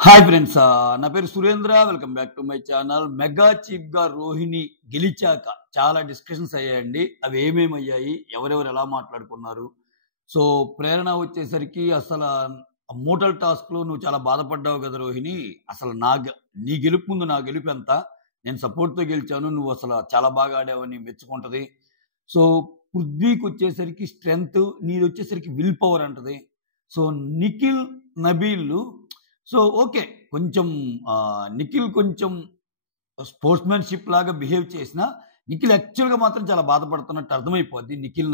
Hi friends, నా పేరు Surendra. Welcome back to my channel. Mega chief గా రోహిణి గెలిచాక చాలా డిస్కషన్స్ అయ్యాయండి. అవి ఏమేమి అయ్యాయి, ఎవరెవరు ఎలా మాట్లాడుకున్నారు. సో ప్రేరణ వచ్చేసరికి అసలు మోటల్ టాస్క్ లో నువ్వు చాలా బాధపడ్డావు కదా రోహిణి. అసలు నీ గెలుపు ముందు నా గెలుపు ఎంత, నేను సపోర్ట్ తో గెలిచాను, నువ్వు అసలు చాలా బాగా ఆడావని మెచ్చుకుంటది. సో పృథ్వీకి వచ్చేసరికి స్ట్రెంగ్త్, నీది వచ్చేసరికి విల్ పవర్ అంటది. So Nikhil, Nabeel, so okay, కొంచెం నిఖిల్ కొంచెం స్పోర్ట్స్‌మెన్‌షిప్ లాగా బిహేవ్ చేసినా, నిఖిల్ యాక్చువల్‌గా మాత్రం చాలా బాధపడుతున్నట్టు అర్థమైపోద్ది. నిఖిల్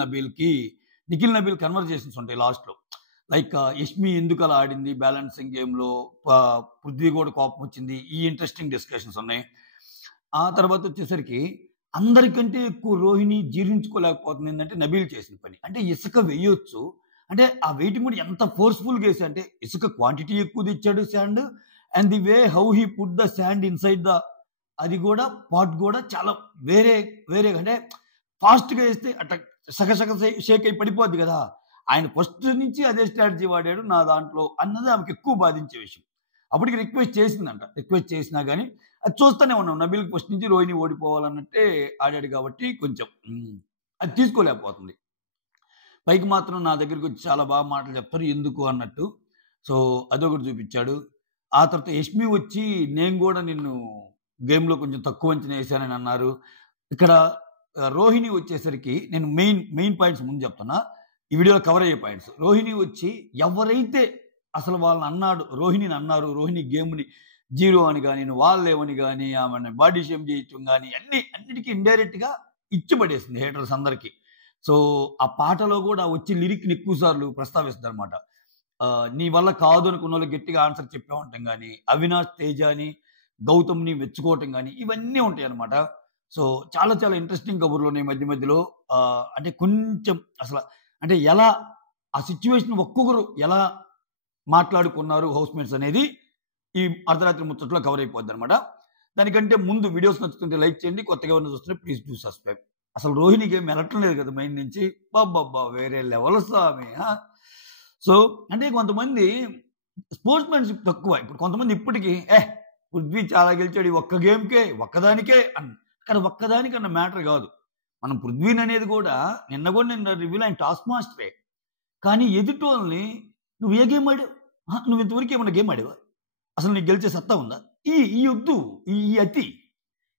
నబీల్ కన్వర్జేషన్స్ ఉంటాయి లాస్ట్‌లో. లైక్ యష్మి ఎందుకు అలా ఆడింది బ్యాలెన్సింగ్ గేమ్‌లో, పృథ్వీ కూడా కోపం వచ్చింది. ఈ ఇంట్రెస్టింగ్ డిస్కషన్స్ ఉన్నాయి. ఆ తర్వాత వచ్చేసరికి అందరికంటే ఎక్కువ రోహిణి జీర్ణించుకోలేకపోతుంది ఏందంటే నబీల్ చేసిన పని. అంటే ఇసుక వేయొచ్చు. అంటే ఆ వెయిటింగ్ కూడా ఎంత ఫోర్స్‌ఫుల్‌గా ఏసా అంటే ఇసుక క్వాంటిటీ ఎక్కువ తెచ్చాడు sand. And the way how he put the sand inside the అది కూడా పాట్ కూడా చాలా వేరే వేరేగా అంటే ఫాస్ట్‌గా ఏస్తే అట్లా సగసగ షేక్ అయి పడిపోద్ది కదా! ఆయన ఫస్ట్ నుంచి అదే స్ట్రాటజీ వాడాడు నా దాంట్లో అన్నది ఆమెకు ఎక్కువ బాధించే విషయం. అప్పటికి రిక్వెస్ట్ చేసిందంట. రిక్వెస్ట్ చేసినా గాని అది చూస్తూనే ఉన్నాం. నబీల్ ఫస్ట్ నుంచి రోహిణి ఓడిపోవాలన్నట్టే ఆడాడు కాబట్టి కొంచెం అది తీసుకోలేకపోతుంది. పైకి మాత్రం నా దగ్గరికొచ్చి చాలా బాగా మాటలు చెప్తారు ఎందుకు అన్నట్టు. సో అదొకటి చూపిచ్చాడు. ఆ తర్వాత యష్మి వచ్చి నేను గూడా నిన్ను గేమ్‌లో కొంచెం తక్కువ అంచనా ఏశానని అన్నారు. ఇక్కడ రోహిణి వచ్చేసరికి నేను మెయిన్ పాయింట్స్ ముందు చెప్తున్నా. ఈ వీడియోలో కవర్ అయ్యే పాయింట్స్. రోహిణి వచ్చి ఎవరైతే అసలు రోహిణిని అన్నారు, రోహిణి గేమ్‌ని జీరో అని గాని, వాళ్ళేమని గాని, ఆమెని బాడీ షేమ్ చేయటం గాని అన్నిటికి ఇండైరెక్ట్‌గా ఇచ్చి పడేసింది హేటర్స్ అందరికి. సో ఆ పాటలో కూడా వచ్చి లిరిక్‌ని ఎక్కువ సార్లు ప్రస్తావిస్తదనమాట. నీ వల్ల కాదు అనుకున్నోళ్ళకి గట్టిగా ఆన్సర్ చెప్పే ఉంటాం గాని, అవినాష్ తేజాని, గౌతమ్‌ని మెచ్చుకోవటం గాని, ఇవన్నీ ఉంటాయన్నమాట. సో చాలా చాలా ఇంట్రెస్టింగ్ కబుర్లున్నాయి మధ్య మధ్యలో. అంటే కొంచెం అసల అంటే ఎలా ఆ సిట్యుయేషన్ ఒక్కొక్కరు ఎలా మాట్లాడుకున్నారు హౌస్‌మేట్స్ అనేది ఈ అర్ధరాత్రి ముచ్చట్లో కవర్ అయిపోద్దనమాట. దానికంటే ముందు వీడియోస్ నచ్చుతుంటే లైక్ చేయండి. కొత్తగా ఎవరైనా చూస్తుంటే ప్లీజ్ డూ సబ్స్క్రైబ్. అసలు రోహిణి గేమ్ ఎళ్ళటం లేదు కదా మైండ్ నుంచి. అబ్బబ్బబ్బా! వేరే లెవెల్ స్వామి. సో అంటే కొంతమంది స్పోర్ట్స్‌మెన్‌షిప్ తక్కువ. ఇప్పుడు కొంతమంది ఇప్పటికి పృథ్వీ చాలా గెలిచాడు. ఈ ఒక్క గేమ్‌కే, ఒక్కదానికే కానీ ఒక్కదానికన్న మ్యాటర్ కాదు. మనం పృథ్వీననేది కూడా నిన్న రివ్యూలో ఆయన టాస్క్ మాస్టరే. కానీ ఎదుటోళ్ళని నువ్వు ఏ గేమ్ ఆడావు? నువ్వు ఇంతవరకు ఏమన్నా గేమ్ ఆడావా? అసలు నీకు గెలిచే సత్తా ఉందా? ఈ యొద్దు. ఈ అతి.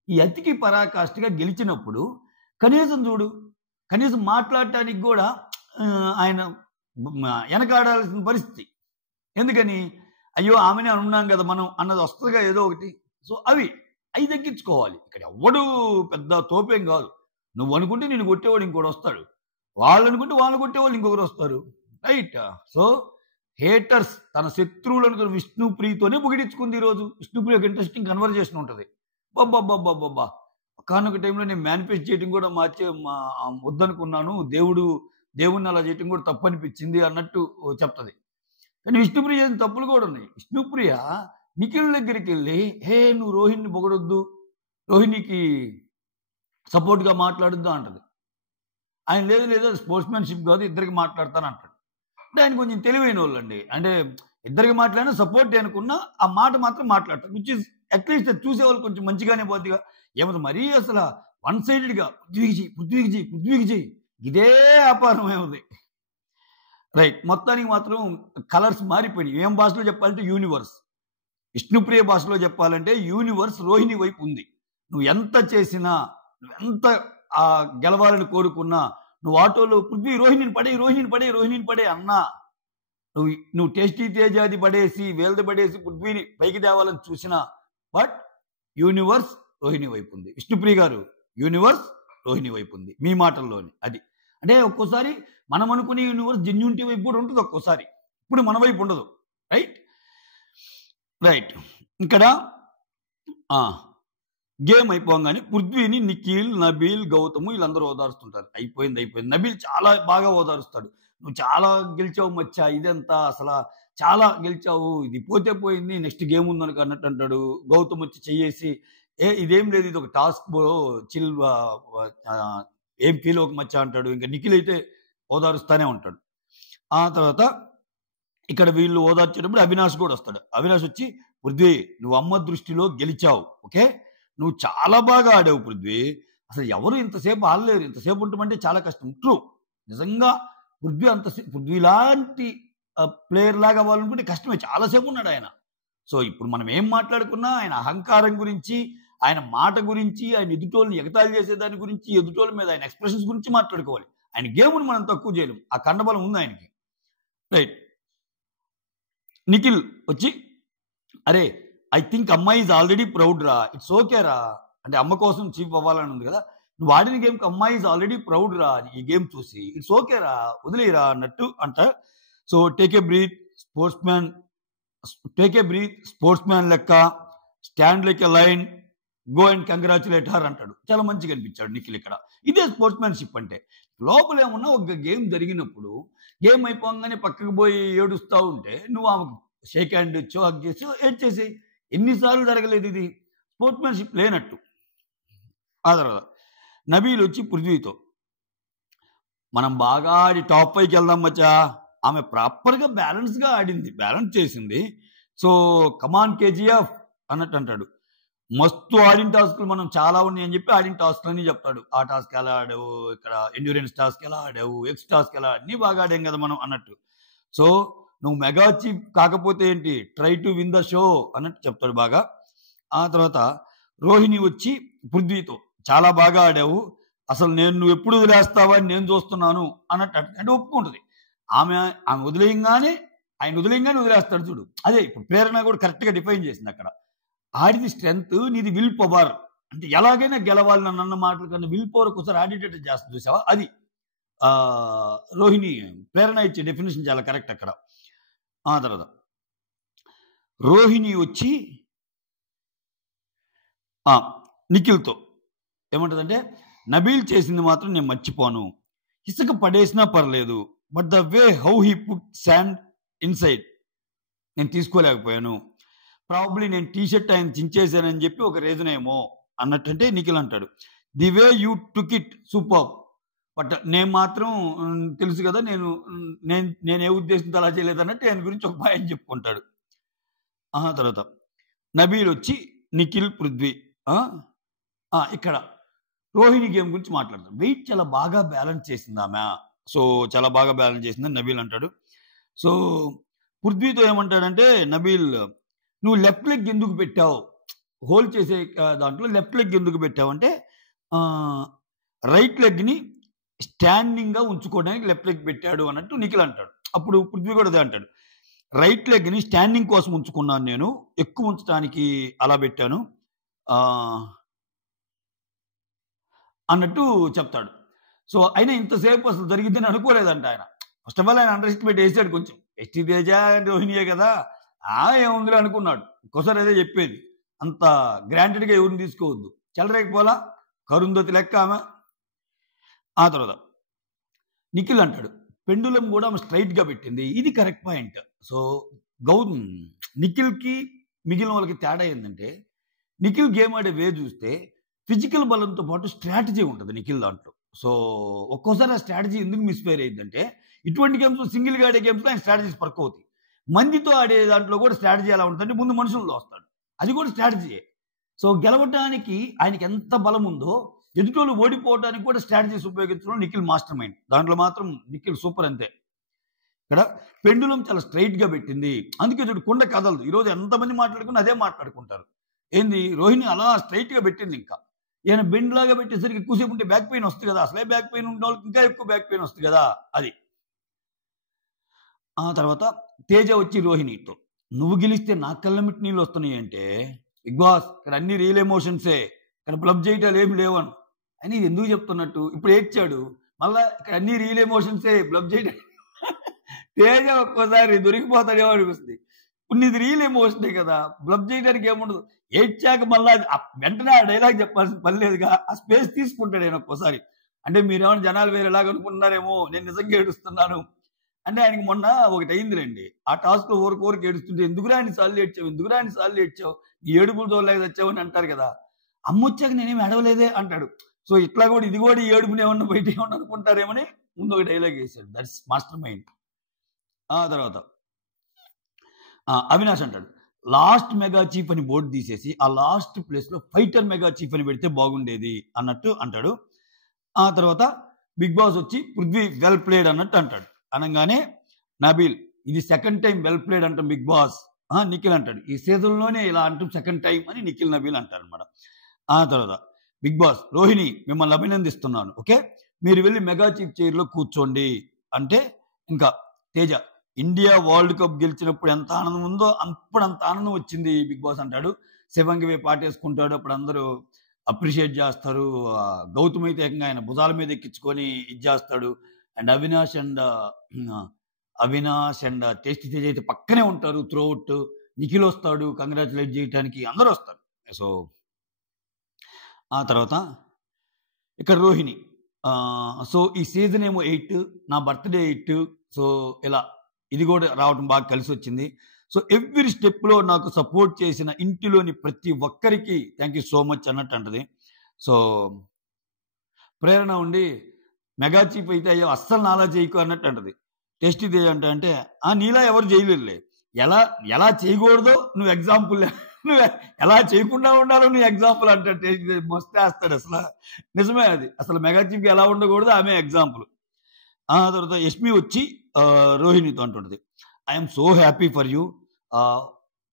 ఈ అతికి పరాకాష్ఠగా గెలిచినప్పుడు కనీసం చూడు, కనీసం మాట్లాడటానికి గూడా ఆయన ఎనకాడాల్సిన పరిస్థితి. ఎందుకని? అయ్యో! ఆమెనే అనున్నాం గదా మనం అన్నది వస్తదిగా ఏదో ఒకటి. సో అయి తగ్గించుకోవాలి. ఇక్కడ ఎవ్వడు పెద్ద తోపేం గాదు. నువ్వనుకుంటే నిన్ను కొట్టేవాడు ఇంకోడొస్తాడు. వాళ్ళనుకుంటే వాళ్ళని కొట్టేవాళ్ళు ఇంకొకరొస్తారు. రైట్. సో హేటర్స్ తన శత్రువులను విష్ణుప్రియతోనే పొగిడించుకుంది ఈరోజు. విష్ణుప్రియ ఒక ఇంట్రెస్టింగ్ కన్వర్జేషన్ ఉంటది. అబ్బబ్బబ్బబ్బబ్బా! ఒకానొక టైంలో నేను మేనిఫెస్ట్ చేయడం కూడా వద్దనుకున్నాను. దేవుడిని అలా చేయటం కూడా తప్పనిపించింది అన్నట్టు చెప్తది. కానీ విష్ణుప్రియ చేసిన తప్పులు కూడా ఉన్నాయి. విష్ణుప్రియ నిఖిల్ దగ్గరికెళ్ళి నువ్వు రోహిణిని పొగడొద్దు, రోహిణికి సపోర్ట్‌గా మాట్లాడొద్దు అంటది. ఆయన లేదు అది స్పోర్ట్స్‌మెన్‌షిప్ కాదు, ఇద్దరికి మాట్లాడతాను అంటాడు. అంటే ఆయన కొంచెం తెలివైనోళ్ళండి. అంటే ఇద్దరికి మాట్లాడినా సపోర్టే అనుకున్నా ఆ మాట మాత్రం మాట్లాడతారు. విచ్ ఈస్ అట్‌లీస్ట్ అది చూసేవాళ్ళు కొంచెం మంచిగానే పోద్దిగా. ఏమో మరీ అసల వన్ సైడెడ్‌గా పృథ్వీకి చెయ్యి. ఇదే వ్యాపారమే ఉంది. రైట్. మొత్తానికి మాత్రం కలర్స్ మారిపోయినాయి. ఏం భాషలో చెప్పాలంటే యూనివర్స్. విష్ణుప్రియ భాషలో చెప్పాలంటే యూనివర్స్ రోహిణి వైపు ఉంది. నువ్వు ఎంత చేసినా, నువ్వెంత గెలవాలని కోరుకున్నా, నువ్వు ఆటోలో పృథ్వీ రోహిణిని పడేయి అన్నా, నువ్వు టేస్టీ తేజాది పడేసి, వీళ్ళది పడేసి పృథ్వీని పైకి తేవాలని చూసినా, బట్ యూనివర్స్ రోహిణి వైపు ఉంది. విష్ణుప్రియ గారు యూనివర్స్ రోహిణి వైపు ఉంది. మీ మాటల్లోని అది. అంటే ఒక్కోసారి మనం అనుకునే యూనివర్స్ జెన్యూనిటీ వైపు కూడా ఉంటుంది ఒక్కోసారి. ఇప్పుడు మన వైపు ఉండదు. రైట్. ఇక్కడ గేమ్ అయిపోగానే పృథ్వీని నిఖిల్, నబీల్, గౌతమ్ వీళ్ళందరూ ఓదారుస్తుంటారు. అయిపోయింది. నబీల్ చాలా బాగా ఓదారుస్తాడు. నువ్వు చాలా గెలిచావు మచ్చా, ఇదంతా అసల చాలా గెలిచావు, ఇది పోతే పోయింది, నెక్స్ట్ గేమ్ ఉందనుకో అన్నట్టు అంటాడు. గౌతమ్ వచ్చి చెయ్యేసి ఇదేం లేదు, ఇది ఒక టాస్క్ చిల్, ఏం ఫీల్ అవ్వకు మచ్చా అంటాడు. ఇంకా నిఖిల్ అయితే ఓదారుస్తానే ఉంటాడు. ఆ తర్వాత ఇక్కడ వీళ్ళు ఓదార్చేటప్పుడు అవినాష్ కూడా వస్తాడు. అవినాష్ వచ్చి, పృథ్వీ నువ్వు అమ్మ దృష్టిలో గెలిచావు, ఓకే, నువ్వు చాలా బాగా ఆడావు పృథ్వీ, అసలు ఎవరు ఇంతసేపు ఆడలేరు, ఇంతసేపు ఉంటామంటే చాలా కష్టం. ట్రూ, నిజంగా పృథ్వీ లాంటి ప్లేయర్ లాగా అవ్వాలనుకుంటే కష్టమే, చాలాసేపు ఉన్నాడు ఆయన. సో ఇప్పుడు మనం ఏం మాట్లాడుకున్నా ఆయన అహంకారం గురించి, ఆయన మాట గురించి, ఆయన ఎదుటోళ్ళని ఎగతాళి చేసేదాని గురించి, ఎదుటోళ్ళ మీద ఆయన ఎక్స్ప్రెషన్స్ గురించి మాట్లాడుకోవాలి. ఆయన గేమ్ని మనం తక్కువ చేయలేం, ఆ కండబలం ఉంది ఆయనకి. రైట్. నిఖిల్ వచ్చి, అరే ఐ థింక్ అమ్మాయి ఈజ్ ఆల్రెడీ ప్రౌడ్ రా, ఇట్స్ ఓకే రా, అంటే అమ్మ కోసం చీఫ్ అవ్వాలని ఉంది కదా, నువ్వు ఆడిన గేమ్కి అమ్మాయి ఈజ్ ఆల్రెడీ ప్రౌడ్ రా, ఈ గేమ్ చూసి ఇట్స్ ఓకే రా, వదిలేరా అన్నట్టు అంట. So take a breath sportsman లెక్క, stand like a line, go and congratulate her అంటాడు. చాలా మంచిగా అనిపించాడు నిఖిల్ ఇక్కడ. ఇదే స్పోర్ట్స్మ్యాన్షిప్ అంటే. లోపల ఏమన్నా ఒక గేమ్ జరిగినప్పుడు గేమ్ అయిపోగానే పక్కకు పోయి ఏడుస్తూ ఉంటే నువ్వు ఆమెకు షేక్ హ్యాండ్ ఇచ్చో, హగ్ చేసి ఏడ్చేసేయి. ఎన్నిసార్లు జరగలేదు ఇది, స్పోర్ట్స్మ్యాన్షిప్ లేనట్టు. ఆ తర్వాత నబీల్ వచ్చి పృథ్వీతో, మనం బాగా ఆడి టాప్ 5కి వెళ్దాం మచ్చా, ఆమె ప్రాపర్గా బ్యాలెన్స్గా ఆడింది, బ్యాలెన్స్ చేసింది, సో కమాన్ కేజీఎఫ్ అన్నట్టు అంటాడు. మస్తు ఆడిన టాస్క్లు మనం చాలా ఉన్నాయి అని చెప్పి ఆడిన టాస్క్లు అని చెప్తాడు. ఆ టాస్క్ ఎలా ఆడావు, ఇక్కడ ఎండ్యూరెన్స్ టాస్క్ ఎలా ఆడావు, ఎక్స్ టాస్క్ ఎలా, అన్నీ బాగా ఆడాం కదా మనం అన్నట్టు. సో నువ్వు మెగా చీఫ్ కాకపోతే ఏంటి, try to win the show అన్నట్టు చెప్తాడు బాగా. ఆ తర్వాత రోహిణి వచ్చి పృథ్వీతో, చాలా బాగా ఆడావు, అసలు నువ్వు ఎప్పుడు వదిలేస్తావా అని నేను చూస్తున్నాను అన్నట్టు అంటే ఒప్పుకుంటుంది. ఆమె వదిలేయంగానే వదిలేస్తాడు చూడు. అదే ఇప్పుడు ప్రేరణ కూడా కరెక్ట్గా డిఫైన్ చేసింది అక్కడ. ఆడిది స్ట్రెంగ్త్, నీది విల్ పవర్, అంటే ఎలాగైనా గెలవాలి నన్ను అన్న మాటలు కన్నా విల్ పవర్ ఒకసారి ఆడిటేట్ చేస్తుంది చూసావా, అది రోహిణి ప్రేరణ ఇచ్చే డెఫినేషన్ చాలా కరెక్ట్ అక్కడ. ఆ తర్వాత రోహిణి వచ్చి నిఖిల్తో ఏమంటుందంటే, నబీల్ చేసింది మాత్రం నేను మర్చిపోను, ఇసుక పడేసినా పర్లేదు, but the way how he put sand inside నేను తీసుకోలేకపోయాను, ప్రాబ్లీ నేను టీషర్ట్ ఆయన చించేశానని చెప్పి ఒక రీజన్ ఏమో అన్నట్టంటే నిఖిల్ అంటాడు, the way you took it super, but నేను మాత్రం తెలుసు కదా నేను ఏ ఉద్దేశంతో అలా చేయలేదు అన్నట్టు ఆయన గురించి ఒక పాయింట్ చెప్పుకుంటాడు. తర్వాత నబీల్ వచ్చి నిఖిల్ పృథ్వీ ఇక్కడ రోహిణి గేమ్ గురించి మాట్లాడతాడు. వెయిట్ చాలా బాగా బ్యాలెన్స్ చేసింది ఆమె, సో చాలా బాగా బ్యాలెన్స్ చేసిందని నబీల్ అంటాడు. సో పృథ్వీతో ఏమంటాడంటే నబీల్, నువ్వు లెఫ్ట్ లెగ్ ఎందుకు పెట్టావు, హోల్డ్ చేసే దాంట్లో లెఫ్ట్ లెగ్ ఎందుకు పెట్టావు అంటే రైట్ లెగ్ని స్టాండింగ్గా ఉంచుకోవడానికి లెఫ్ట్ లెగ్ పెట్టాడు అన్నట్టు నిఖిల్ అంటాడు. అప్పుడు పృథ్వీ కూడా అదే అంటాడు, రైట్ లెగ్ని స్టాండింగ్ కోసం ఉంచుకున్నాను, నేను ఎక్కువ ఉంచడానికి అలా పెట్టాను అన్నట్టు చెప్తాడు. సో అయినా ఇంతసేపు అసలు జరిగిద్దని అనుకోలేదంట ఆయన. ఫస్ట్ ఆఫ్ ఆల్ ఆయన అండర్ ఎస్టిమేట్ వేసాడు కొంచెం, ఎస్టీ తేజ రోహిణియే కదా ఏముందిలే అనుకున్నాడు. ఒక్కోసారి అదే చెప్పేది, అంత గ్రాంటెడ్గా ఎవరిని తీసుకోవద్దు, చెలరేకపోలా కరుందతి లెక్క ఆమె. ఆ తర్వాత నిఖిల్ అంటాడు, పెండులం కూడా ఆమె స్ట్రైట్గా పెట్టింది, ఇది కరెక్ట్ పాయింట్. సో నిఖిల్కి మిగిలిన వాళ్ళకి తేడా ఏంటంటే, నిఖిల్ గేమ్ ఆడే వే చూస్తే ఫిజికల్ బలంతో పాటు స్ట్రాటజీ ఉంటుంది నిఖిల్ దాంట్లో. సో ఒక్కోసారి ఆ స్ట్రాటజీ ఎందుకు మిస్ఫైర్ అయ్యిందంటే, ఇటువంటి గేమ్స్ సింగిల్గా ఆడే గేమ్స్లో ఆయన స్ట్రాటజీస్ వర్క్ అవుతాయి. మందితో ఆడే దాంట్లో కూడా స్ట్రాటజీ ఎలా ఉంటుందంటే, ముందు మనుషుల్లో వస్తాడు, అది కూడా స్ట్రాటజీయే. సో గెలవటానికి ఆయనకి ఎంత బలం ఉందో, ఎదుటోళ్ళు ఓడిపోవడానికి కూడా స్ట్రాటజీస్ ఉపయోగించడం నిఖిల్ మాస్టర్ మైండ్. దాంట్లో మాత్రం నిఖిల్ సూపర్ అంతే. ఇక్కడ పెండులం చాలా స్ట్రైట్గా పెట్టింది, అందుకే చూడు కుండ కదలదు. ఈరోజు ఎంతమంది మాట్లాడుకున్నా అదే మాట్లాడుకుంటారు. ఏంది రోహిణి అలా స్ట్రైట్గా పెట్టింది, ఇంకా ఈయన బెండ్ లాగా పెట్టేసరికి ఎక్కువసేపు ఉంటే బ్యాక్ పెయిన్ వస్తుంది కదా, అసలే బ్యాక్ పెయిన్ ఉన్న వాళ్ళకి ఇంకా ఎక్కువ బ్యాక్ పెయిన్ వస్తుంది కదా, అది. ఆ తర్వాత తేజ వచ్చి రోహిణితో, నువ్వు గెలిస్తే నా కళ్ళమిటి నీళ్ళు వస్తున్నాయి అంటే, బిగ్ బాస్ ఇక్కడ అన్ని రియల్ ఎమోషన్సే, ఇక్కడ బ్లబ్ చేయటాలు ఏమి లేవను అని ఇది ఎందుకు చెప్తున్నట్టు ఇప్పుడు ఏడ్చాడు. మళ్ళా ఇక్కడ అన్ని రియల్ ఎమోషన్సే, బ్లబ్ చేయటం తేజ ఒక్కోసారి దొరికిపోతాడేమో అనిపిస్తుంది. ఇప్పుడు ఇది రియల్ ఎమోషనే కదా, బ్లబ్ చేయడానికి ఏముండదు. ఏడ్చాక మళ్ళీ వెంటనే ఆ డైలాగ్ చెప్పాల్సిన పని లేదుగా, ఆ స్పేస్ తీసుకుంటాడు ఆయన ఒక్కోసారి. అంటే మీరేమైనా జనాలు వేరేలాగా అనుకుంటున్నారేమో, నేను నిజంగా ఏడుస్తున్నాను అంటే ఆయనకి మొన్న ఒకటి అయిందిలేండి. ఆ టాస్క్లో ఊరికి ఏడుస్తుంటే, ఎందుకురా ఆయన సార్లు ఏడ్చావు, నీ ఏడుపులు తోలేక తెచ్చావు అని అంటారు కదా. అమ్మొచ్చాక నేనేమి ఏడవలేదే అంటాడు. సో ఇట్లా కూడా ఇది కూడా ఈ ఏడుపుని ఏమన్నా బయట ఏమన్నా అనుకుంటారేమని ముందు ఒక డైలాగ్ వేసాడు. That's master mind. ఆ తర్వాత అవినాష్ అంటాడు లాస్ట్ మెగా చీఫ్ అని బోర్డు తీసేసి ఆ లాస్ట్ ప్లేస్లో ఫైటర్ మెగా చీఫ్ అని పెడితే బాగుండేది అన్నట్టు అంటాడు. ఆ తర్వాత బిగ్ బాస్ వచ్చి పృథ్వీ వెల్ ప్లేడ్ అన్నట్టు అంటాడు. అనగానే నబీల్ ఇది సెకండ్ టైం వెల్ ప్లేడ్ అంటాం బిగ్ బాస్. నిఖిల్ అంటాడు ఈ సీజన్లోనే ఇలా అంటాం సెకండ్ టైం అని నిఖిల్ నబీల్ అంటారు అనమాట. ఆ తర్వాత బిగ్ బాస్ రోహిణి మిమ్మల్ని అభినందిస్తున్నాను, ఓకే మీరు వెళ్ళి మెగా చీఫ్ చైర్లో కూర్చోండి అంటే, ఇంకా తేజ ఇండియా వరల్డ్ కప్ గెలిచినప్పుడు ఎంత ఆనందం ఉందో అప్పుడు అంత ఆనందం వచ్చింది బిగ్ బాస్ అంటాడు. శివంగి వే పాటేసుకుంటాడు, అప్పుడు అందరూ అప్రిషియేట్ చేస్తారు. గౌతమ్ అయితే ఏకంగా ఆయన భుజాల మీద ఎక్కించుకొని ఇది చేస్తాడు. And Avinash and tasty Tej అయితే పక్కనే ఉంటారు త్రూఅవుట్. నిఖిల్ వస్తాడు కంగ్రాచులేట్ చేయడానికి, అందరూ వస్తారు. సో ఆ తర్వాత ఇక్కడ రోహిణి సో ఈ సీజన్ ఏమో 8, నా బర్త్డే 8, సో ఇలా ఇది కూడా రావడం బాగా కలిసి వచ్చింది. సో ఎవ్రీ స్టెప్లో నాకు సపోర్ట్ చేసిన ఇంటిలోని ప్రతి ఒక్కరికి థ్యాంక్ యూ సో మచ్ అన్నట్టు అంటది. సో ప్రేరణ ఉండి మెగా చీఫ్ అయితే అయ్యో అస్సలు నాలా చేయకు అన్నట్టు అంటది. టేస్టీ తేజ్ అంటే నీలా ఎవరు చేయలేరులే, ఎలా ఎలా చేయకూడదో నువ్వు ఎగ్జాంపుల్, నువ్వు ఎలా చేయకుండా ఉండాలో నువ్వు ఎగ్జాంపుల్ అంటాడు. టేస్టీ తేజ్ మస్తే వేస్తాడు అసలు, నిజమే అది. అసలు మెగా చీఫ్కి ఎలా ఉండకూడదు ఆమె ఎగ్జాంపుల్. ఆ తర్వాత యష్మి వచ్చి రోహిణితో అంటుంటది I'm so happy for you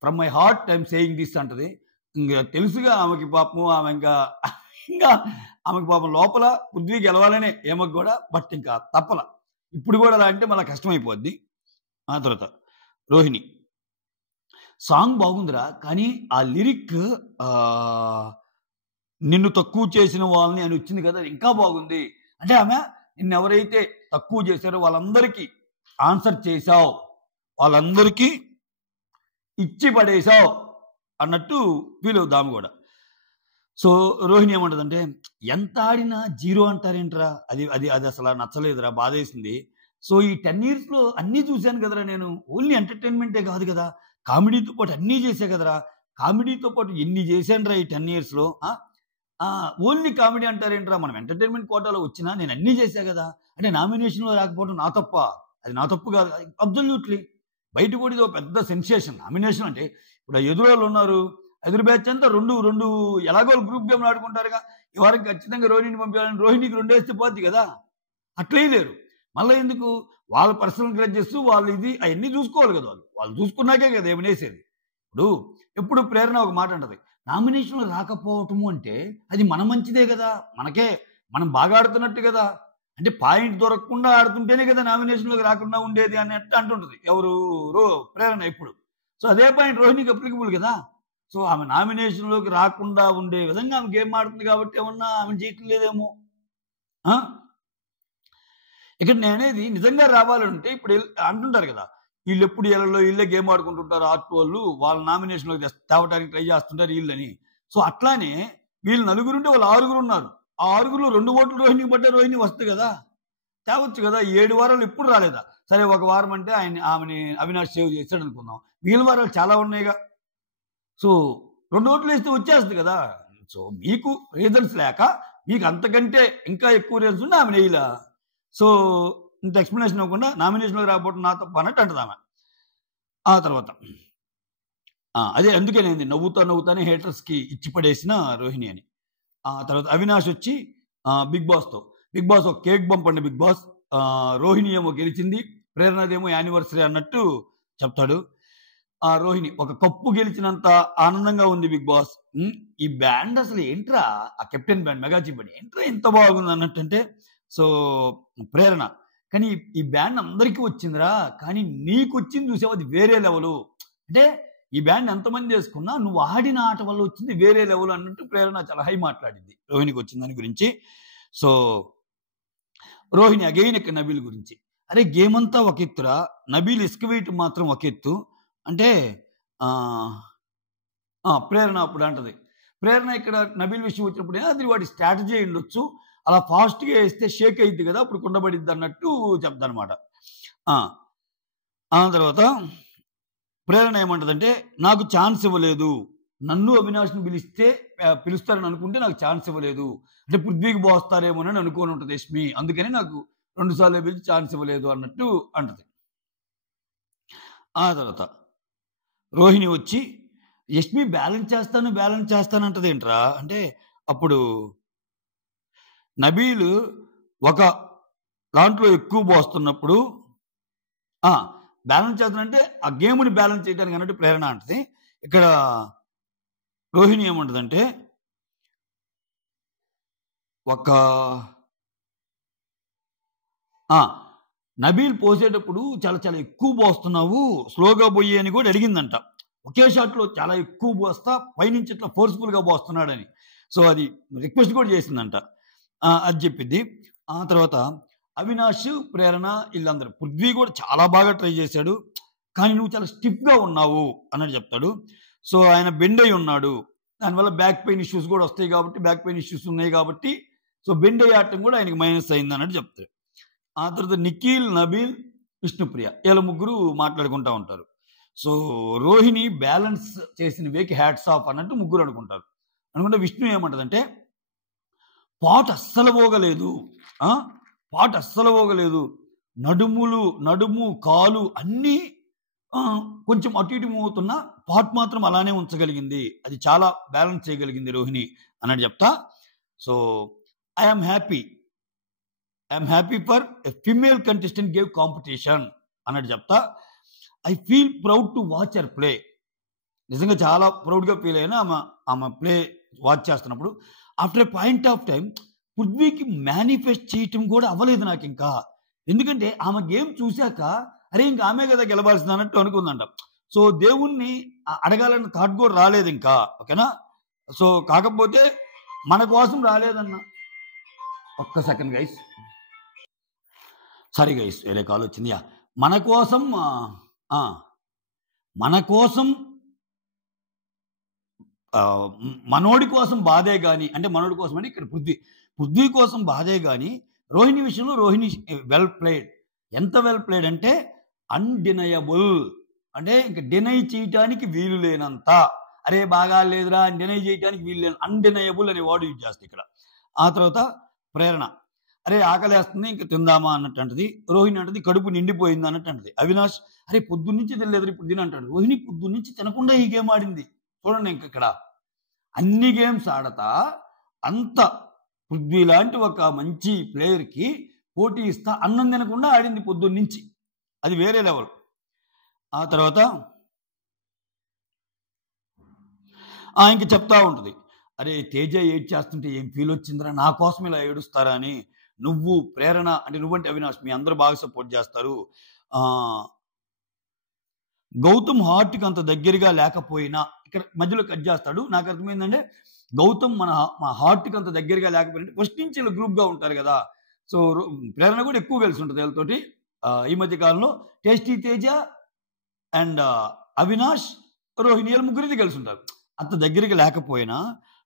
from my heart I'm saying this అంటది. ఇంకా తెలుసుగా ఆమెకి పాపం, ఆమె ఇంకా ఆమెకి పాపం లోపల పృథ్వీ గెలవాలనే ఏమకు కూడా, బట్ ఇంకా తప్పల ఇప్పుడు కూడా అలా అంటే మళ్ళీ కష్టమైపోద్ది. ఆ తర్వాత రోహిణి సాంగ్ బాగుందిరా, కానీ ఆ లిరిక్ నిన్ను తక్కువ చేసిన వాళ్ళని అని వచ్చింది కదా ఇంకా బాగుంది అంటే, ఆమె నిన్ను ఎవరైతే తక్కువ చేశారో వాళ్ళందరికీ ఆన్సర్ చేశావు, వాళ్ళందరికీ ఇచ్చి పడేశావు అన్నట్టు ఫీల్ అవుదాము కూడా. సో రోహిణి ఏమంటదంటే ఎంత ఆడినా జీరో అంటారేంట్రా, అది అది అది అసలు నచ్చలేదురా, బాధేసింది. సో ఈ 10 yearsలో అన్నీ చూశాను కదరా నేను, ఓన్లీ ఎంటర్టైన్మెంటే కాదు కదా, కామెడీతో పాటు అన్నీ చేసే కదరా, కామెడీతో పాటు ఎన్ని చేశానురా ఈ 10 yearsలో. ఓన్లీ కామెడీ అంటారేంట్రా, మనం ఎంటర్టైన్మెంట్ కోటాలో వచ్చినా నేను అన్నీ చేశా కదా అంటే నామినేషన్లో రాకపోవడం నా తప్ప, అది నా తప్పు కాదు. అబ్జల్యూట్లీ బయట కూడా ఇది ఒక పెద్ద సెన్సేషన్. నామినేషన్ అంటే ఇప్పుడు ఎదురోళ్ళు ఉన్నారు, ఎదురు బ్యాచ్ అంతా రెండు ఎలాగో గ్రూప్ గేమ్లు ఆడుకుంటారుగా, ఈ వారం ఖచ్చితంగా రోహిణిని పంపించాలని, రోహిణికి 2 వేస్తే పోద్ది కదా, అట్లే లేరు. మళ్ళీ ఎందుకు వాళ్ళ పర్సనల్ గ్రడ్జెస్ వాళ్ళు ఇది అవన్నీ చూసుకోవాలి కదా, వాళ్ళు చూసుకున్నాకే కదా ఏమైనా వేసేది. ఇప్పుడు ఎప్పుడు ప్రేరణ ఒక మాట అంటది నామినేషన్లో రాకపోవటము అంటే అది మన మంచిదే కదా, మనం బాగా ఆడుతున్నట్టు కదా, అంటే పాయింట్ దొరకకుండా ఆడుతుంటేనే కదా నామినేషన్లోకి రాకుండా ఉండేది అని అంటుంటది ఎవరు ప్రేరణ ఎప్పుడు. సో అదే పాయింట్ రోహిణికి అప్లికబుల్ కదా. సో ఆమె నామినేషన్లోకి రాకుండా ఉండే విధంగా ఆమె గేమ్ ఆడుతుంది కాబట్టి ఏమన్నా ఆమె చేయటం లేదేమో. ఇక్కడ నేనేది నిజంగా రావాలంటే ఇప్పుడు అంటుంటారు కదా, వీళ్ళు ఎప్పుడు వీళ్ళే గేమ్ ఆడుకుంటుంటారు ఆర్ట్ వాళ్ళ నామినేషన్లోకి తేవడానికి ట్రై చేస్తుంటారు వీళ్ళని. సో అట్లానే వీళ్ళు 9 ఉంటే వాళ్ళు 6 ఉన్నారు, ఆ 6లో 2 ఓట్లు రోహిణికి పడ్డా రోహిణి వస్తుంది కదా, తేవచ్చు కదా. 7 వారాలు ఎప్పుడు రాలేదా, సరే ఒక వారం అంటే ఆమెని అవినాష్ సేవ్ చేస్తాడు అనుకుందాం, మిగిలిన వారాలు చాలా ఉన్నాయిగా. సో 2 ఓట్లు వేస్తే వచ్చేస్తుంది కదా. సో మీకు రీజన్స్ లేక మీకు అంతకంటే ఇంకా ఎక్కువ రీజన్స్ ఉంటే ఆమె నెయ్యిలా. సో ఇంత ఎక్స్ప్లెనేషన్ అవ్వకుండా నామినేషన్లో రాకపోవడం నా తప్ప అన్నట్టు అంటది ఆమె. ఆ తర్వాత అదే అందుకే నేను నవ్వుతానే హేటర్స్కి ఇచ్చి పడేసిన రోహిణి అని. ఆ తర్వాత అవినాష్ వచ్చి బిగ్ బాస్ ఒక కేక్ పంపండి బిగ్ బాస్, రోహిణి ఏమో గెలిచింది, ప్రేరణదేమో యానివర్సరీ అన్నట్టు చెప్తాడు. ఆ రోహిణి ఒక కప్పు గెలిచినంత ఆనందంగా ఉంది బిగ్ బాస్, ఈ బ్యాండ్ అసలు ఏంట్రా, ఆ captain band mega chief band ఏంట్రా ఎంత బాగుంది అన్నట్టు అంటే. సో ప్రేరణ కానీ ఈ బ్యాండ్ అందరికీ వచ్చిందిరా, కానీ నీకు వచ్చింది చూసావు అది వేరే లెవెలు, అంటే ఈ బ్యాండ్ ఎంతమంది చేసుకున్నా నువ్వు ఆడిన ఆట వల్ల వచ్చింది వేరే లెవెల్ అన్నట్టు ప్రేరణ చాలా హై మాట్లాడింది రోహిణికి వచ్చిన దాని గురించి. సో రోహిణి అగైన్ ఇక్కడ నబీల్ గురించి, అరే గేమ్ అంతా ఒక ఎత్తురా, నబీల్ ఇసుక వేయటం మాత్రం ఒక ఎత్తు అంటే ప్రేరణ అప్పుడు అంటది. ప్రేరణ ఇక్కడ నబీల్ విషయం వచ్చినప్పుడు అది వాడి స్ట్రాటజీ ఉండొచ్చు, అలా ఫాస్ట్గా వేస్తే షేక్ అయింది కదా అప్పుడు కుండబడిద్ది అన్నట్టు చెప్తానమాట. ఆ తర్వాత ప్రేరణ ఏమంటదంటే నాకు ఛాన్స్ ఇవ్వలేదు, నన్ను అవినాష్ని పిలుస్తారని అనుకుంటే నాకు ఛాన్స్ ఇవ్వలేదు, అంటే పృథ్వీకి పోస్తారేమోనని అనుకోని ఉంటుంది యష్మి, అందుకని నాకు 2 సార్లు పిలిచి ఛాన్స్ ఇవ్వలేదు అన్నట్టు అంటది. ఆ తర్వాత రోహిణి వచ్చి యష్మి బ్యాలెన్స్ చేస్తాను అంటది ఏంట్రా అంటే అప్పుడు నబీల్ ఒక దాంట్లో ఎక్కువ పోస్తున్నప్పుడు బ్యాలెన్స్ చేస్తానంటే ఆ గేమ్ని బ్యాలెన్స్ చేయడానికి అన్నట్టు ప్రేరణ అంటది. ఇక్కడ రోహిణి ఏమంటదంటే ఒక నబీల్ పోసేటప్పుడు చాలా చాలా ఎక్కువ పోస్తున్నావు, స్లోగా పోయి అని కూడా అడిగిందంట. ఒకే షాట్లో చాలా ఎక్కువ పోస్తా పైనుంచి ఇట్లా ఫోర్స్ఫుల్గా పోస్తున్నాడని. సో అది రిక్వెస్ట్ కూడా చేసిందంట. అది చెప్పిద్ది. ఆ తర్వాత అవినాష్, ప్రేరణ వీళ్ళందరూ, పృథ్వీ కూడా చాలా బాగా ట్రై చేశాడు, కానీ నువ్వు చాలా స్టిఫ్గా ఉన్నావు అన్నట్టు చెప్తాడు. సో ఆయన బెండ్ అయి ఉన్నాడు, దానివల్ల బ్యాక్ పెయిన్ ఇష్యూస్ కూడా వస్తాయి కాబట్టి, బ్యాక్ పెయిన్ ఇష్యూస్ ఉన్నాయి కాబట్టి సో బెండ్ అయ్యి ఆడటం కూడా ఆయనకి మైనస్ అయింది అన్నట్టు చెప్తారు. ఆ తర్వాత నిఖిల్, నబీల్, విష్ణుప్రియ వీళ్ళ ముగ్గురు మాట్లాడుకుంటూ ఉంటారు. సో రోహిణి బ్యాలెన్స్ చేసిన వేకి హ్యాట్స్ ఆఫ్ అన్నట్టు ముగ్గురు అనుకుంటారు. అనుకుంటే విష్ణు ఏమంటదంటే పాట అస్సలు పోగలేదు, నడుము కాలు అన్నీ కొంచెం అటు ఇటు మూవ్ అవుతున్నా పాట్ మాత్రం అలానే ఉంచగలిగింది, అది చాలా బ్యాలెన్స్ చేయగలిగింది రోహిణి అన్నట్టు చెప్తా. So I'm happy for a female contestant gave competition అన్నట్టు చెప్తా. I feel proud to watch her play. నిజంగా చాలా ప్రౌడ్గా ఫీల్ అయినా ఆమె ప్లే వాచ్ చేస్తున్నప్పుడు. After a point of time పృథ్వీకి మేనిఫెస్ట్ చేయటం కూడా అవ్వలేదు నాకు ఇంకా, ఎందుకంటే ఆమె గేమ్ చూశాక అరే ఇంకా ఆమె కదా గెలవాల్సింది అన్నట్టు అనుకుందంట. సో దేవుణ్ణి అడగాలన్న థాట్ కూడా రాలేదు ఇంకా, ఓకేనా. సో కాకపోతే మన కోసం రాలేదన్న, ఒక్క సెకండ్ గైస్, సారీ గైస్ వేరే కాల్ వచ్చింది. మన కోసం మనోడి కోసం బాధే కానీ, అంటే మనోడి కోసం అంటే ఇక్కడ పృథ్వీ కోసం బాధే కానీ రోహిణి విషయంలో రోహిణి వెల్ ప్లేడ్. ఎంత వెల్ ప్లేడ్ అంటే అన్డినయబుల్, అంటే ఇంకా డినై చేయటానికి వీలు లేనంత, అరే బాగా లేదురా అని డినై చేయడానికి వీలు లేని అన్డినయబుల్ అనే వర్డ్ యూజ్ చేస్తే ఇక్కడ. ఆ తర్వాత ప్రేరణ, అరే ఆకలేస్తుంది ఇంకా తిందామా అన్నట్టు అంటది. రోహిణి అంటది కడుపు నిండిపోయింది అన్నట్టు అంటది. అవినాష్ అరే పొద్దున్నుంచి తినలేదు ఇప్పుడు తిని అంటాడు. రోహిణి పొద్దున్నుంచి తినకుండా ఈ గేమ్ ఆడింది. చూడండి ఇంక ఇక్కడ అన్ని గేమ్స్ ఆడతా అంత పృథ్వీ లాంటి ఒక మంచి ప్లేయర్కి పోటీ ఇస్తా అన్నం తినకుండా ఆడింది పొద్దున్నుంచి, అది వేరే లెవెల్. ఆ తర్వాత ఇంక చెప్తా ఉంటుంది, అరే తేజ ఏడ్ చేస్తుంటే ఏం ఫీల్ వచ్చిందిరా, నా కోసం ఇలా ఏడుస్తారా అని. నువ్వు ప్రేరణ అంటే నువ్వంటే అవినాష్ మీ అందరూ బాగా సపోర్ట్ చేస్తారు. గౌతమ్ హార్ట్కి అంత దగ్గరగా లేకపోయినా, ఇక్కడ మధ్యలో కట్ చేస్తాడు, నాకు అర్థమైందంటే గౌతమ్ మన హార్ట్కి అంత దగ్గరగా లేకపోయినా ఫస్ట్ నుంచి ఇలా గ్రూప్గా ఉంటారు కదా. సో ప్రేరణ కూడా ఎక్కువ కలిసి ఉంటుంది వీళ్ళతోటి. ఈ మధ్య కాలంలో టేస్టీ తేజ అండ్ అవినాష్, రోహిణి వీళ్ళ ముగ్గురిది కలిసి ఉంటారు. అంత దగ్గరగా లేకపోయినా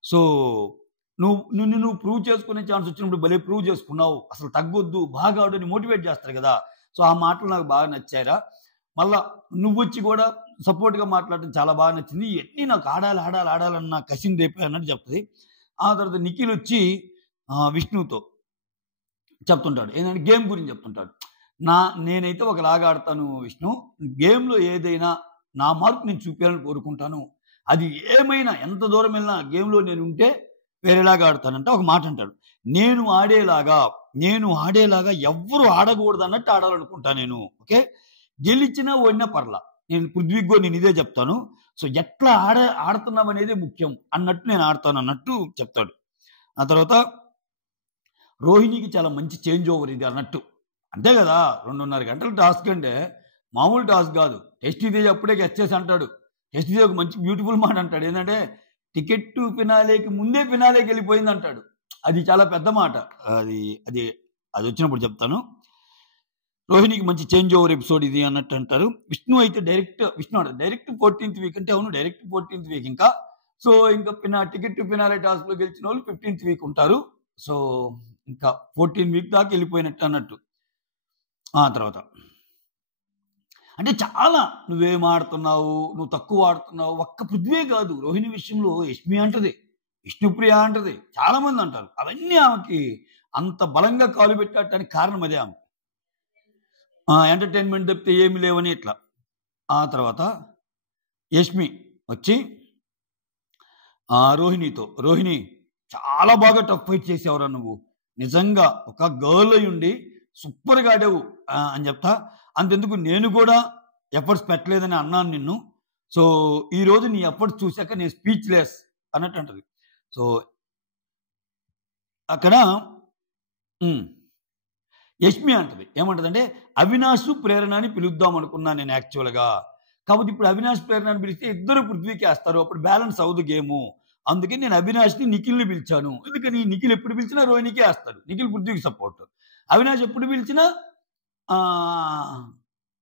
సో నువ్వు ప్రూవ్ చేసుకునే ఛాన్స్ వచ్చినప్పుడు భలే ప్రూవ్ చేసుకున్నావు, అసలు తగ్గొద్దు బాగా ఆడని మోటివేట్ చేస్తారు కదా. సో ఆ మాటలు నాకు బాగా నచ్చారా. మళ్ళా నువ్వు వచ్చి కూడా సపోర్ట్గా మాట్లాడటం చాలా బాగా నచ్చింది, ఇవన్నీ నాకు ఆడాలన్న కసిని రేపే అన్నట్టు చెప్తుంది. ఆ తర్వాత నిఖిల్ వచ్చి విష్ణుతో చెప్తుంటాడు, ఏంటంటే గేమ్ గురించి చెప్తుంటాడు. నేనైతే ఒకలాగా ఆడతాను విష్ణు, గేమ్లో ఏదైనా నా మార్క్ నేను చూపించాలని కోరుకుంటాను, అది ఏమైనా ఎంత దూరం వెళ్ళినా గేమ్లో నేను ఉంటే వేరేలాగా ఆడతానంటే ఒక మాట అంటాడు, నేను ఆడేలాగా ఎవ్వరు ఆడకూడదు అన్నట్టు ఆడాలనుకుంటా నేను. ఓకే, గెలిచినా ఓడినా పర్లా, నేను పృథ్వీకి నేను ఇదే చెప్తాను. సో ఎట్లా ఆడుతున్నావు అనేది ముఖ్యం అన్నట్టు నేను ఆడతాను అన్నట్టు చెప్తాడు. ఆ తర్వాత రోహిణికి చాలా మంచి చేంజ్ ఓవర్ ఇది అన్నట్టు, అంతే కదా 2.5 గంటల టాస్క్ అంటే మామూలు టాస్క్ కాదు. టెస్ట్ తేజ అప్పుడే గెస్ట్ చేసి అంటాడు, టెస్ట్ తేజ ఒక మంచి బ్యూటిఫుల్ మాట అంటాడు, ఏంటంటే టికెట్ టు ఫినాలేకి ముందే ఫినాలేకి వెళ్ళిపోయింది అంటాడు. అది చాలా పెద్ద మాట, అది అది అది వచ్చినప్పుడు చెప్తాను. రోహిణికి మంచి చేంజ్ ఓవర్ ఎపిసోడ్ ఇది అన్నట్టు అంటారు. విష్ణు అయితే డైరెక్ట్ 14th వీక్ అంటే అవును డైరెక్ట్ 14th వీక్ ఇంకా. సో ఇంకా టికెట్ టు ఫినాలే టాస్క్లో గెలిచిన వాళ్ళు 15th వీక్ ఉంటారు. సో ఇంకా 14 వీక్ దాకా వెళ్ళిపోయినట్టు అన్నట్టు. ఆ తర్వాత అంటే చాలా నువ్వేం ఆడుతున్నావు, నువ్వు తక్కువ ఆడుతున్నావు, ఒక్క పృథ్వీ కాదు రోహిణి విషయంలో యష్మి అంటది, విష్ణుప్రియ అంటది, చాలా మంది అంటారు. అవన్నీ ఆమెకి అంత బలంగా కాలు పెట్టడానికి కారణం అదే, ఆమె ఎంటర్టైన్మెంట్ తప్పితే ఏమి లేవని ఇట్లా. ఆ తర్వాత యష్మి వచ్చి రోహిణితో, రోహిణి చాలా బాగా టఫ్ ఫైట్ చేసేవరా నువ్వు, నిజంగా ఒక గర్ల్ అయి ఉండి సూపర్గా ఆడావు అని చెప్తా. అంతెందుకు నేను కూడా ఎఫర్ట్స్ పెట్టలేదని అన్నాను నిన్ను. సో ఈరోజు నీ ఎఫర్ట్స్ చూశాక నేను స్పీచ్లెస్ అన్నట్టు అంటది. సో అక్కడ యష్మి అంటది ఏమంటదంటే, అవినాష్ ప్రేరణ అని పిలుద్దాం అనుకున్నాను నేను యాక్చువల్గా. కాబట్టి ఇప్పుడు అవినాష్ ప్రేరణ అని పిలిస్తే ఇద్దరు పృథ్వీకి వేస్తారు, అప్పుడు బ్యాలెన్స్ అవ్వదు గేము. అందుకని నేను అవినాష్ని నిఖిల్ని పిలిచాను. ఎందుకని నిఖిల్ ఎప్పుడు పిలిచినా రోహిణికే వేస్తాడు, నిఖిల్ పృథ్వీకి సపోర్ట్. అవినాష్ ఎప్పుడు పిలిచినా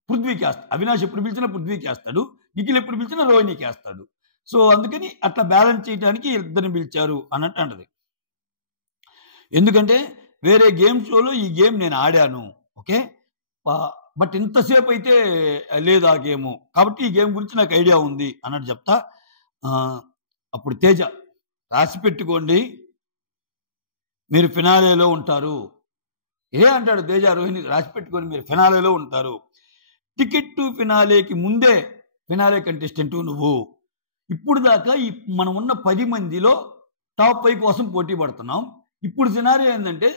పృథ్వీకి వేస్తాడు, అవినాష్ ఎప్పుడు పిలిచినా పృథ్వీకి వేస్తాడు, నిఖిల్ ఎప్పుడు పిలిచినా రోహిణికి వేస్తాడు. సో అందుకని అట్లా బ్యాలెన్స్ చేయడానికి ఇద్దరిని పిలిచారు అన్నట్టు అంటది. ఎందుకంటే వేరే గేమ్ షోలో ఈ గేమ్ నేను ఆడాను, ఓకే, బట్ ఇంతసేపు అయితే లేదు ఆ గేము, కాబట్టి ఈ గేమ్ గురించి నాకు ఐడియా ఉంది అన్నట్టు చెప్తా. అప్పుడు తేజ, రాసి పెట్టుకోండి మీరు ఫినాలేలో ఉంటారు, ఇదే అంటాడు తేజ రోహిణి, రాసి పెట్టుకోండి మీరు ఫినాలేలో ఉంటారు. టికెట్ టు ఫినాలేకి ముందే ఫినాలే కంటెస్టెంట్ నువ్వు. ఇప్పుడు దాకా మనం ఉన్న 10 మందిలో టాప్ 5 కోసం పోటీ పడుతున్నాం. ఇప్పుడు సినారియో ఏంటంటే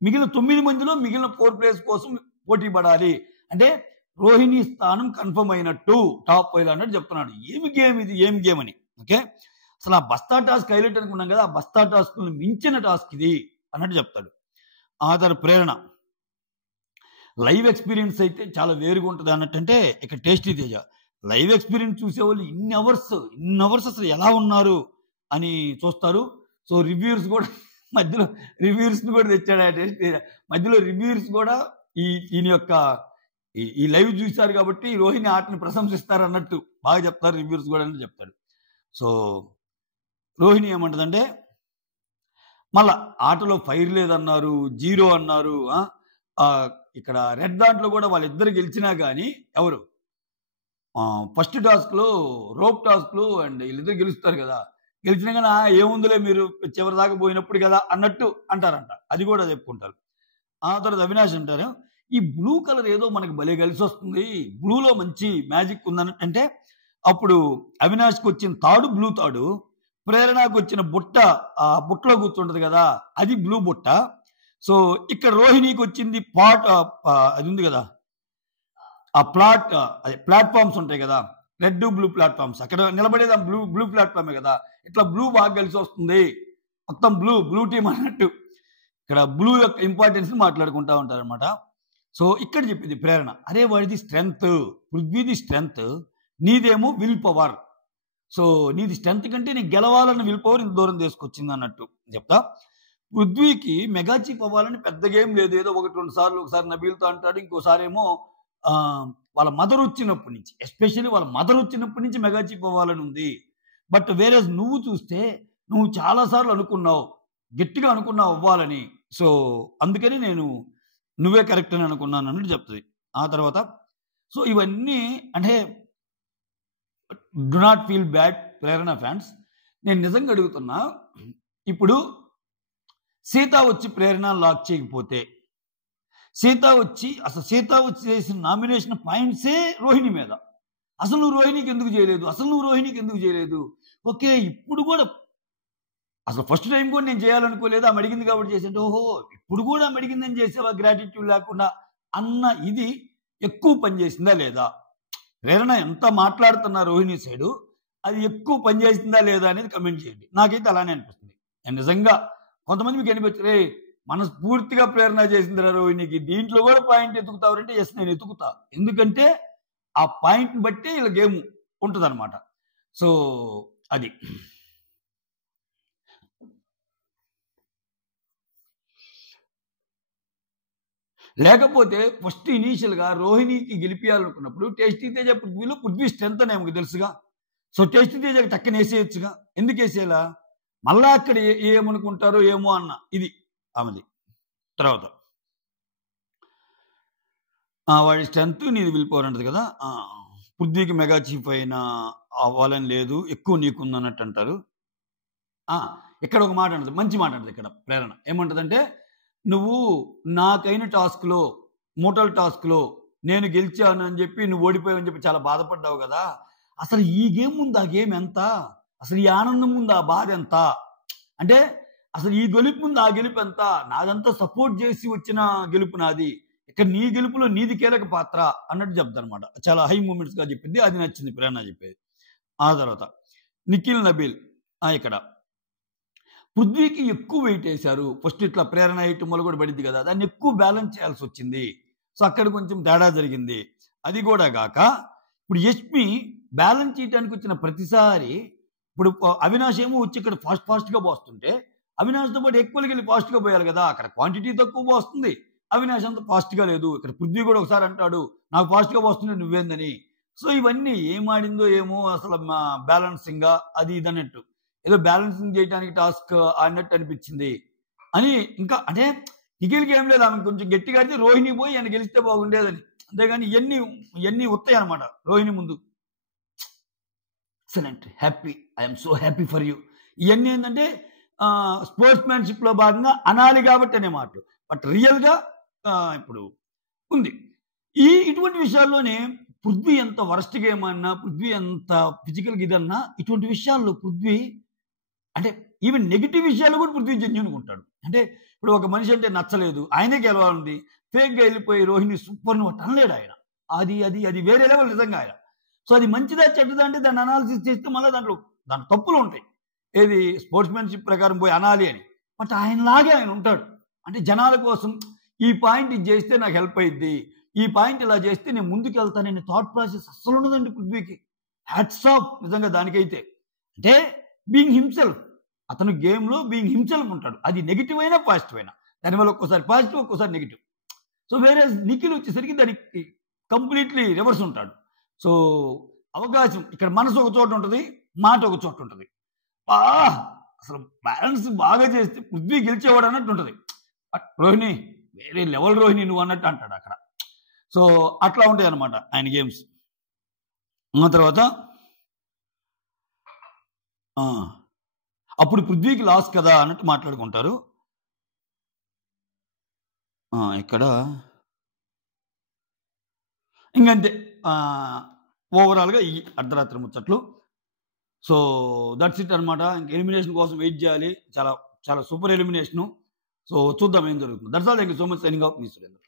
మిగిలిన 9 మందిలో మిగిలిన 4 ప్లేస్ కోసం పోటీ పడాలి. అంటే రోహిణి స్థానం కన్ఫర్మ్ అయినట్టు టాప్ 5 అన్నట్టు చెప్తున్నాడు. ఏమి గేమ్ ఇది, ఏం గేమ్ అని. ఓకే, అసలు ఆ బస్తా టాస్క్ హైలైట్ అనుకున్నాం కదా, ఆ బస్తా టాస్క్ మించిన టాస్క్ ఇది అన్నట్టు చెప్తాడు. ఆ తర్వాత ప్రేరణ, లైవ్ ఎక్స్పీరియన్స్ అయితే చాలా వేరుగా ఉంటుంది అన్నట్టు. అంటే ఇక్కడ టేస్టీ తేజ, లైవ్ ఎక్స్పీరియన్స్ చూసేవాళ్ళు ఇన్ని అవర్స్ అసలు ఎలా ఉన్నారు అని చూస్తారు. సో రివ్యూర్స్ కూడా మధ్యలో రివ్యూర్స్ని కూడా తెచ్చాడు టేస్ట్ తేజ. మధ్యలో రివ్యూర్స్ కూడా ఈయన యొక్క ఈ లైవ్ చూశారు కాబట్టి రోహిణి ఆటని ప్రశంసిస్తారు అన్నట్టు బాగా చెప్తారు రివ్యూర్స్ కూడా అని చెప్తాడు. సో రోహిణి ఏమంటదంటే, మళ్ళా ఆటలో ఫైర్ లేదన్నారు, 0 అన్నారు. ఇక్కడ రెడ్ దాంట్లో కూడా వాళ్ళిద్దరు గెలిచినా కానీ ఎవరు ఫస్ట్ టాస్క్లో రోప్ టాస్క్లో అండ్ వీళ్ళిద్దరు గెలుస్తారు కదా, గెలిచినా కానీ ఏముందిలే మీరు చివరి దాకా పోయినప్పుడు కదా అన్నట్టు అంటారంట, అది కూడా చెప్పుకుంటారు. ఆ తర్వాత అవినాష్ అంటారు, ఈ బ్లూ కలర్ ఏదో మనకి భలే కలిసి వస్తుంది, బ్లూలో మంచి మ్యాజిక్ ఉందన్నట్టు. అంటే అప్పుడు అవినాష్కి వచ్చిన తాడు బ్లూ తాడు, ప్రేరణకు వచ్చిన బుట్ట ఆ బుట్టలో కూర్చుంటది కదా అది బ్లూ బుట్ట. సో ఇక్కడ రోహిణికి వచ్చింది అది ఉంది కదా ఆ అదే ప్లాట్ఫామ్స్ ఉంటాయి కదా, రెడ్ బ్లూ ప్లాట్ఫామ్స్, అక్కడ నిలబడేది బ్లూ ప్లాట్ఫామే కదా, ఇట్లా బ్లూ బాగా కలిసి వస్తుంది, మొత్తం బ్లూ టీమ్ అన్నట్టు. ఇక్కడ బ్లూ యొక్క ఇంపార్టెన్స్ మాట్లాడుకుంటా ఉంటారనమాట. సో ఇక్కడ చెప్పింది ప్రేరణ, అరే వాడిది స్ట్రెంగ్త్, పృథ్వీది స్ట్రెంగ్త్, నీదేమో విల్ పవర్. సో నీది స్ట్రెంగ్త్ కంటే నీకు గెలవాలన్న విల్ పవర్ ఇంత దూరం తీసుకొచ్చింది అన్నట్టు చెప్తా. పృథ్వీకి మెగా చీఫ్ అవ్వాలని పెద్ద గేమ్ లేదు, ఏదో 1-2 సార్లు, ఒకసారి నబీల్తో అంటాడు, ఇంకోసారి ఏమో వాళ్ళ మదర్ వచ్చినప్పటి నుంచి, ఎస్పెషల్లీ వాళ్ళ మదర్ వచ్చినప్పటి నుంచి మెగా చీఫ్ అవ్వాలని ఉంది. బట్ వేరే నువ్వు చూస్తే నువ్వు చాలాసార్లు అనుకున్నావు, గట్టిగా అనుకున్నావు అవ్వాలని, సో అందుకని నేను నువ్వే కరెక్ట్ అని అనుకున్నాను అన్నట్టు చెప్తుంది. ఆ తర్వాత సో ఇవన్నీ అంటే do not feel bad Prerana fans, నేను నిజంగా అడుగుతున్నా, ఇప్పుడు సీత వచ్చి ప్రేరణ లాక్ చేయకపోతే, సీత వచ్చి చేసిన నామినేషన్ పాయింట్సే రోహిణి మీద, అసలు నువ్వు రోహిణికి ఎందుకు చేయలేదు, ఓకే ఇప్పుడు కూడా అసలు ఫస్ట్ టైం కూడా నేను చేయాలనుకోలేదు, ఆమె అడిగింది కాబట్టి చేసింటే, ఓహో ఇప్పుడు కూడా ఆమె అడిగిందని చేసేవా గ్రాటిట్యూడ్ లేకుండా అన్న ఇది ఎక్కువ పనిచేసిందా లేదా, ప్రేరణ ఎంత మాట్లాడుతున్నా రోహిణి సైడు అది ఎక్కువ పనిచేసిందా లేదా అనేది కమెంట్ చేయండి. నాకైతే అలానే అనిపిస్తుంది. నేను నిజంగా కొంతమంది మీకు అనిపించరు, రే మనస్ఫూర్తిగా ప్రేరణ చేసిందిరా రోహిణికి, దీంట్లో కూడా పాయింట్ ఎత్తుకుతావంటే ఎస్ నేను ఎత్తుకుతా, ఎందుకంటే ఆ పాయింట్ని బట్టి ఇలా గేమ్ ఉంటుంది అనమాట. సో అది లేకపోతే ఫస్ట్ ఇనీషియల్గా రోహిణికి గెలిపించాలనుకున్నప్పుడు టేస్టీ తేజ పృథ్వీ స్ట్రెంత్ అని ఆమెకు తెలుసుగా, సో టేస్టీ తేజకి టక్కన వేసేయచ్చుగా, ఎందుకు వేసేలా మళ్ళా అక్కడ ఏమనుకుంటారో ఏమో అన్న ఇది ఆమెది. తర్వాత వాడి స్ట్రెంత్ నీది వెళ్ళిపోవాలంటది కదా, పృథ్వీకి మెగా చీఫ్ అయినా అవ్వాలని లేదు, ఎక్కువ నీకుంది అన్నట్టు అంటారు. ఇక్కడ ఒక మాట అంటది, మంచి మాట అంటది ఇక్కడ ప్రేరణ, ఏమంటదంటే నువ్వు నాకైన టాస్క్లో మోటల్ టాస్క్లో నేను గెలిచాను అని చెప్పి నువ్వు ఓడిపోయావని చెప్పి చాలా బాధపడ్డావు కదా, అసలు ఈ గేమ్ ముందు ఆ గేమ్ ఎంత, అసలు ఈ ఆనందం ముందు ఆ బాధ ఎంత, అంటే అసలు ఈ గెలుపు ముందు ఆ గెలుపు ఎంత, నాదంతా సపోర్ట్ చేసి వచ్చిన గెలుపు నాది, ఇక్కడ నీ గెలుపులో నీది కీలక పాత్ర అన్నట్టు చెప్తారనమాట. చాలా హై మూమెంట్స్ గా చెప్పింది, అది నచ్చింది ప్రేరణ చెప్పేది. ఆ తర్వాత నిఖిల్ నబీల్ ఇక్కడ పృథ్వీకి ఎక్కువ వెయిట్ వేశారు. ఫస్ట్ ఇట్లా ప్రేరణ వేయటం వల్ల కూడా పడింది కదా, దాన్ని ఎక్కువ బ్యాలెన్స్ చేయాల్సి వచ్చింది. సో అక్కడ కొంచెం తేడా జరిగింది. అది కూడా గాక ఇప్పుడు యష్మి బ్యాలెన్స్ చేయడానికి వచ్చిన ప్రతిసారి ఇప్పుడు అవినాష్ ఏమో వచ్చి ఇక్కడ ఫాస్ట్గా పోస్తుంటే అవినాష్తో పాటు ఎక్కువకి వెళ్ళి ఫాస్ట్గా పోయాలి కదా, అక్కడ క్వాంటిటీ తక్కువ పోస్తుంది, అవినాష్ అంత ఫాస్ట్గా లేదు. ఇక్కడ పృథ్వీ కూడా ఒకసారి అంటాడు నాకు ఫాస్ట్గా పోస్తుంది నువ్వేందని. సో ఇవన్నీ ఏం ఆడిందో ఏమో అసలు బ్యాలెన్సింగ్గా అది ఇది అన్నట్టు, ఏదో బ్యాలెన్సింగ్ చేయడానికి టాస్క్ అన్నట్టు అనిపించింది అని. ఇంకా అంటే నిఖిల్కి ఏం లేదు, ఆమె కొంచెం గట్టిగా ఆడితే రోహిణి పోయి ఆయన గెలిస్తే బాగుండేదని, అంతేగాని ఇవన్నీ వస్తాయి అనమాట రోహిణి ముందు. Excellent, happy, I'm so happy for you, ఇవన్నీ ఏంటంటే స్పోర్ట్స్ మ్యాన్షిప్లో భాగంగా అనాలి కాబట్టి అనే మాటలు. బట్ రియల్గా ఇప్పుడు ఉంది ఇటువంటి విషయాల్లోనే పృథ్వీ ఎంత వరస్ట్ గేమ్ అన్నా, పృథ్వీ ఎంత ఫిజికల్ ఇదన్నా, ఇటువంటి విషయాల్లో పృథ్వీ అంటే ఈవెన్ నెగిటివ్ విషయాలు కూడా పృథ్వీ జెన్యూన్గా ఉంటాడు. అంటే ఇప్పుడు ఒక మనిషి అంటే నచ్చలేదు, ఆయనే గెలవాలంది, ఫేక్గా వెళ్ళిపోయి రోహిణి సూపర్ నువ్వు అనలేడు ఆయన, అది అది అది వేరే లెవెల్ నిజంగా ఆయన. సో అది మంచిదా చెడ్డదా అంటే దాన్ని అనాలిసిస్ చేస్తే మళ్ళీ దాంట్లో తప్పులు ఉంటాయి, ఏది స్పోర్ట్స్మెన్షిప్ ప్రకారం పోయి అనాలి అని. బట్ ఆయనలాగే ఆయన ఉంటాడు, అంటే జనాల కోసం ఈ పాయింట్ ఇది చేస్తే నాకు హెల్ప్ అయ్యిద్ది, ఈ పాయింట్ ఇలా చేస్తే నేను ముందుకు వెళ్తానని థాట్ ప్రాసెస్ అస్సలు ఉండదండి పృథ్వీకి. హ్యాట్స్ ఆఫ్ నిజంగా దానికైతే. అంటే బీయింగ్ హిమ్సెల్ఫ్, అతను గేమ్లో బీయింగ్ హిమ్సెల్ఫ్ ఉంటాడు, అది నెగిటివ్ అయినా పాజిటివ్ అయినా, దానివల్ల ఒక్కోసారి పాజిటివ్ ఒక్కోసారి నెగిటివ్. సో వేరే నిఖిల్ వచ్చేసరికి దానికి కంప్లీట్లీ రివర్స్ ఉంటాడు. సో అవకాశం ఇక్కడ మనసు ఒక చోట ఉంటుంది, మాట ఒక చోట ఉంటుంది. అసలు బ్యాలెన్స్ బాగా చేస్తే పృథ్వీ గెలిచేవాడు అన్నట్టు ఉంటుంది. రోహిణి వేరే లెవెల్ రోహిణి నువ్వు అన్నట్టు అంటాడు అక్కడ. సో అట్లా ఉంటాయి అన్నమాట ఆయన గేమ్స్. ఆ తర్వాత అప్పుడు పృథ్వీకి లాస్ కదా అన్నట్టు మాట్లాడుకుంటారు. ఇక్కడ ఇంకంతే ఓవరాల్గా ఈ అర్ధరాత్రి ముచ్చట్లు. సో దట్స్ ఇట్ అనమాట. ఇంక ఎలిమినేషన్ కోసం వెయిట్ చేయాలి, చాలా చాలా సూపర్ ఎలిమినేషను. సో చూద్దాం ఏం జరుగుతుంది. That's all, thank you so much, signing off me Surendra.